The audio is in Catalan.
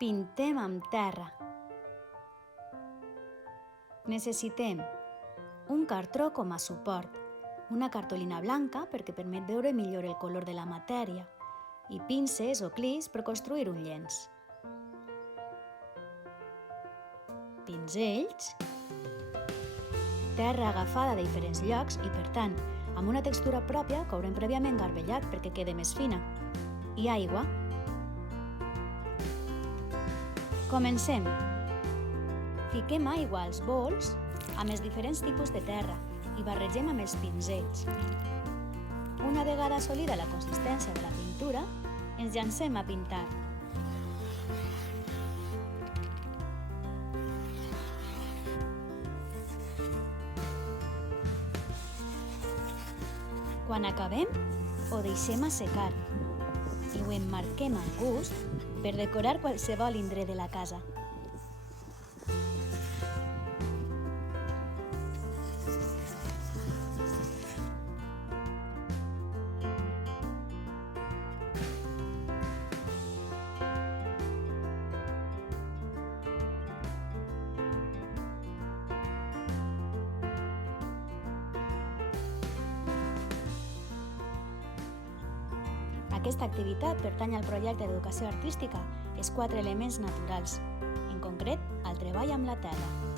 Pintem amb terra. Necessitem un cartró com a suport, una cartolina blanca perquè permet veure millor el color de la matèria i pinces o clips per construir un llenç. Pinzells, terra agafada de diferents llocs i, per tant, amb una textura pròpia que haurem prèviament garbellat perquè quede més fina, i aigua. Comencem. Fiquem aigua als bols amb els diferents tipus de terra i barregem amb els pinzells. Una vegada assolida la consistència de la pintura, ens llancem a pintar. Quan acabem, ho deixem assecar i ho emmarquem amb gust per decorar qualsevol indret de la casa. Aquesta activitat pertany al projecte d'educació artística Els 4 elements naturals, en concret, al treball amb la terra.